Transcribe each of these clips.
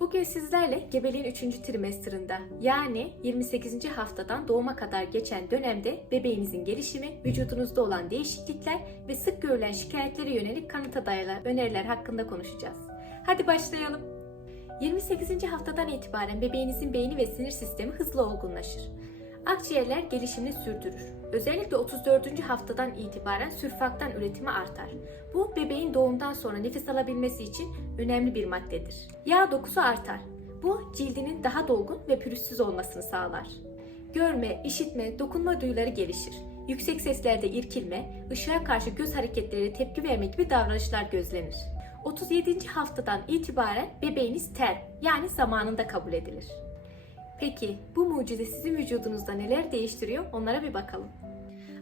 Bugün sizlerle gebeliğin 3. trimesterında yani 28. haftadan doğuma kadar geçen dönemde bebeğinizin gelişimi, vücudunuzda olan değişiklikler ve sık görülen şikayetlere yönelik kanıta dayalı öneriler hakkında konuşacağız. Hadi başlayalım. 28. haftadan itibaren bebeğinizin beyni ve sinir sistemi hızla olgunlaşır. Akciğerler gelişimini sürdürür. Özellikle 34. haftadan itibaren sürfaktan üretimi artar. Bu bebeğin doğumdan sonra nefes alabilmesi için önemli bir maddedir. Yağ dokusu artar. Bu cildinin daha dolgun ve pürüzsüz olmasını sağlar. Görme, işitme, dokunma duyuları gelişir. Yüksek seslerde irkilme, ışığa karşı göz hareketleri tepki verme gibi davranışlar gözlenir. 37. haftadan itibaren bebeğiniz ter yani zamanında kabul edilir. Peki bu mucize sizin vücudunuzda neler değiştiriyor onlara bir bakalım.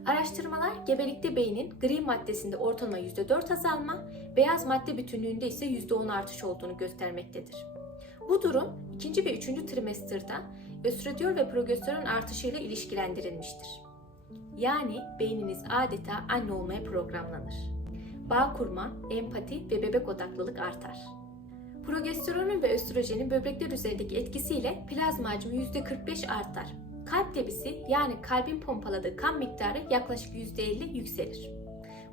Araştırmalar gebelikte beynin gri maddesinde ortalama %4 azalma, beyaz madde bütünlüğünde ise %10 artış olduğunu göstermektedir. Bu durum 2. ve 3. trimesterda östradiol ve progesteron artışıyla ilişkilendirilmiştir. Yani beyniniz adeta anne olmaya programlanır. Bağ kurma, empati ve bebek odaklılık artar. Progesteronun ve östrojenin böbrekler üzerindeki etkisiyle plazma hacmi %45 artar. Kalp debisi yani kalbin pompaladığı kan miktarı yaklaşık %50 yükselir.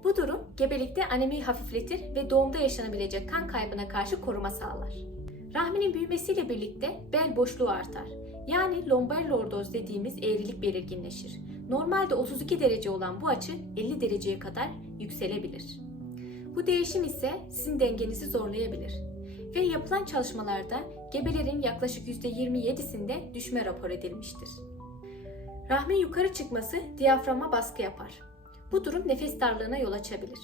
Bu durum gebelikte anemiyi hafifletir ve doğumda yaşanabilecek kan kaybına karşı koruma sağlar. Rahminin büyümesiyle birlikte bel boşluğu artar. Yani lombar lordoz dediğimiz eğrilik belirginleşir. Normalde 32 derece olan bu açı 50 dereceye kadar yükselebilir. Bu değişim ise sizin dengenizi zorlayabilir ve yapılan çalışmalarda gebelerin yaklaşık %27'sinde düşme rapor edilmiştir. Rahmin yukarı çıkması diyaframa baskı yapar. Bu durum nefes darlığına yol açabilir.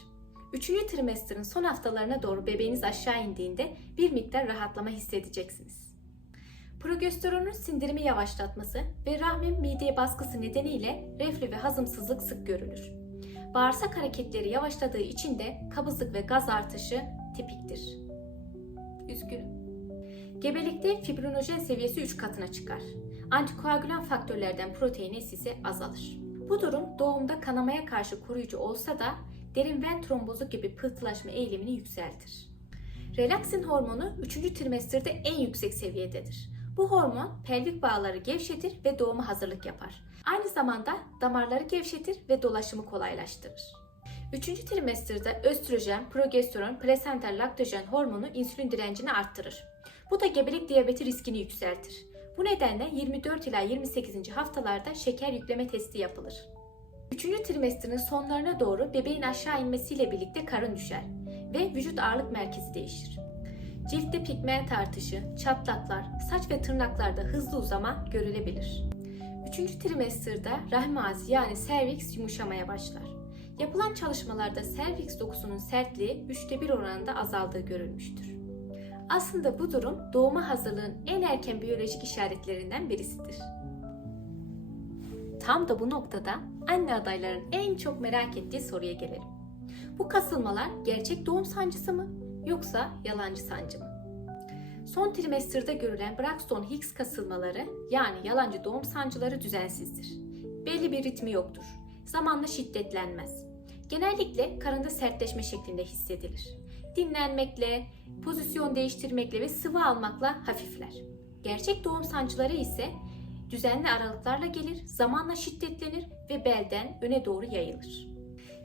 Üçüncü trimesterin son haftalarına doğru bebeğiniz aşağı indiğinde bir miktar rahatlama hissedeceksiniz. Progesteronun sindirimi yavaşlatması ve rahmin mideye baskısı nedeniyle reflü ve hazımsızlık sık görülür. Bağırsak hareketleri yavaşladığı için de kabızlık ve gaz artışı tipiktir. Üzgünüm. Gebelikte fibrinojen seviyesi 3 katına çıkar. Antikoagülan faktörlerden protein esisi azalır. Bu durum doğumda kanamaya karşı koruyucu olsa da derin ven trombozu gibi pıhtılaşma eğilimini yükseltir. Relaksin hormonu 3. trimesterde en yüksek seviyededir. Bu hormon pelvik bağları gevşetir ve doğuma hazırlık yapar. Aynı zamanda damarları gevşetir ve dolaşımı kolaylaştırır. Üçüncü trimesterde östrojen, progesteron, plasental laktojen hormonu insülin direncini arttırır. Bu da gebelik diyabeti riskini yükseltir. Bu nedenle 24 ila 28. haftalarda şeker yükleme testi yapılır. Üçüncü trimesterin sonlarına doğru bebeğin aşağı inmesiyle birlikte karın düşer ve vücut ağırlık merkezi değişir. Ciltte pigment artışı, çatlaklar, saç ve tırnaklarda hızlı uzama görülebilir. Üçüncü trimesterde rahim ağzı yani serviks yumuşamaya başlar. Yapılan çalışmalarda serviks dokusunun sertliği üçte bir oranında azaldığı görülmüştür. Aslında bu durum doğuma hazırlığın en erken biyolojik işaretlerinden birisidir. Tam da bu noktada anne adayların en çok merak ettiği soruya gelelim. Bu kasılmalar gerçek doğum sancısı mı yoksa yalancı sancı mı? Son trimesterde görülen Braxton Hicks kasılmaları yani yalancı doğum sancıları düzensizdir. Belli bir ritmi yoktur. Zamanla şiddetlenmez. Genellikle karında sertleşme şeklinde hissedilir. Dinlenmekle, pozisyon değiştirmekle ve sıvı almakla hafifler. Gerçek doğum sancıları ise düzenli aralıklarla gelir, zamanla şiddetlenir ve belden öne doğru yayılır.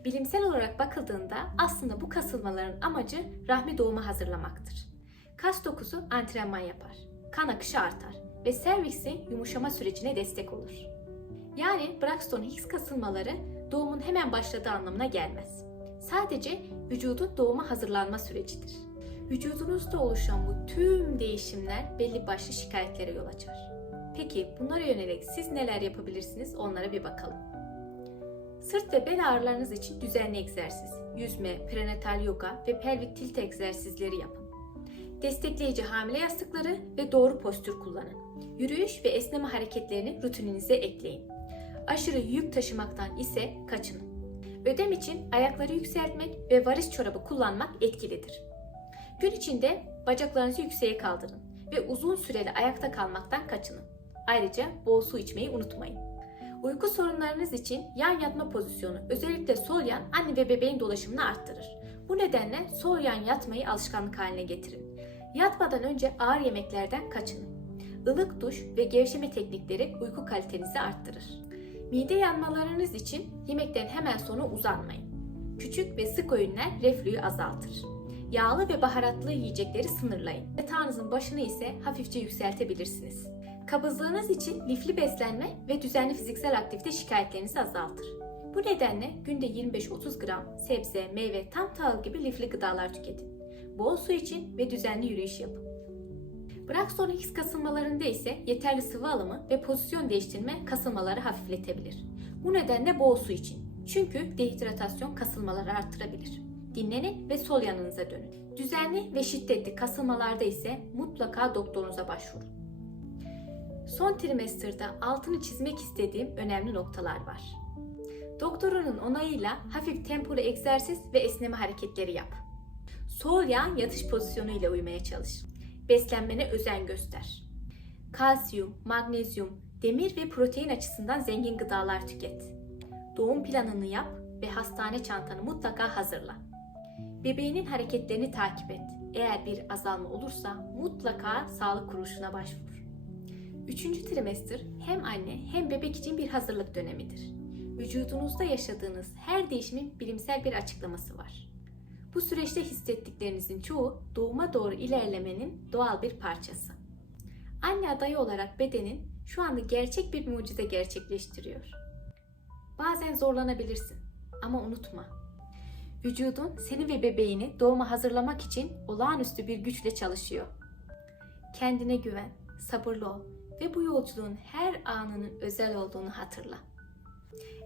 Bilimsel olarak bakıldığında aslında bu kasılmaların amacı rahmi doğuma hazırlamaktır. Kas dokusu antrenman yapar, kan akışı artar ve servisin yumuşama sürecine destek olur. Yani Braxton Hicks kasılmaları doğumun hemen başladığı anlamına gelmez. Sadece vücudun doğuma hazırlanma sürecidir. Vücudunuzda oluşan bu tüm değişimler belli başlı şikayetlere yol açar. Peki bunlara yönelik siz neler yapabilirsiniz onlara bir bakalım. Sırt ve bel ağrılarınız için düzenli egzersiz, yüzme, prenatal yoga ve pelvik tilt egzersizleri yapın. Destekleyici hamile yastıkları ve doğru postür kullanın. Yürüyüş ve esneme hareketlerini rutininize ekleyin. Aşırı yük taşımaktan ise kaçının. Ödem için ayakları yükseltmek ve varis çorabı kullanmak etkilidir. Gün içinde bacaklarınızı yükseğe kaldırın ve uzun süreli ayakta kalmaktan kaçının. Ayrıca bol su içmeyi unutmayın. Uyku sorunlarınız için yan yatma pozisyonu özellikle sol yan anne ve bebeğin dolaşımını arttırır. Bu nedenle sol yan yatmayı alışkanlık haline getirin. Yatmadan önce ağır yemeklerden kaçının. Ilık duş ve gevşeme teknikleri uyku kalitenizi arttırır. Mide yanmalarınız için yemekten hemen sonra uzanmayın. Küçük ve sık öğünler reflüyü azaltır. Yağlı ve baharatlı yiyecekleri sınırlayın. Yatağınızın başını ise hafifçe yükseltebilirsiniz. Kabızlığınız için lifli beslenme ve düzenli fiziksel aktivite şikayetlerinizi azaltır. Bu nedenle günde 25-30 gram sebze, meyve, tam tahıl gibi lifli gıdalar tüketin. Bol su için ve düzenli yürüyüş yapın. Bırak sonraki kasılmalarında ise yeterli sıvı alımı ve pozisyon değiştirme kasılmaları hafifletebilir. Bu nedenle bol su için. Çünkü dehidratasyon kasılmaları artırabilir. Dinlenin ve sol yanınıza dönün. Düzenli ve şiddetli kasılmalarda ise mutlaka doktorunuza başvurun. Son trimesterde altını çizmek istediğim önemli noktalar var. Doktorunun onayıyla hafif tempolu egzersiz ve esneme hareketleri yap. Sol yan yatış pozisyonu ile uyumaya çalış. Beslenmene özen göster. Kalsiyum, magnezyum, demir ve protein açısından zengin gıdalar tüket. Doğum planını yap ve hastane çantanı mutlaka hazırla. Bebeğinin hareketlerini takip et. Eğer bir azalma olursa mutlaka sağlık kuruluşuna başvur. Üçüncü trimester hem anne hem bebek için bir hazırlık dönemidir. Vücudunuzda yaşadığınız her değişimin bilimsel bir açıklaması var. Bu süreçte hissettiklerinizin çoğu doğuma doğru ilerlemenin doğal bir parçası. Anne adayı olarak bedenin şu anda gerçek bir mucize gerçekleştiriyor. Bazen zorlanabilirsin ama unutma. Vücudun seni ve bebeğini doğuma hazırlamak için olağanüstü bir güçle çalışıyor. Kendine güven, sabırlı ol ve bu yolculuğun her anının özel olduğunu hatırla.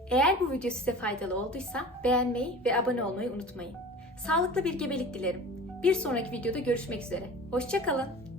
Eğer bu video size faydalı olduysa beğenmeyi ve abone olmayı unutmayın. Sağlıklı bir gebelik dilerim. Bir sonraki videoda görüşmek üzere. Hoşçakalın.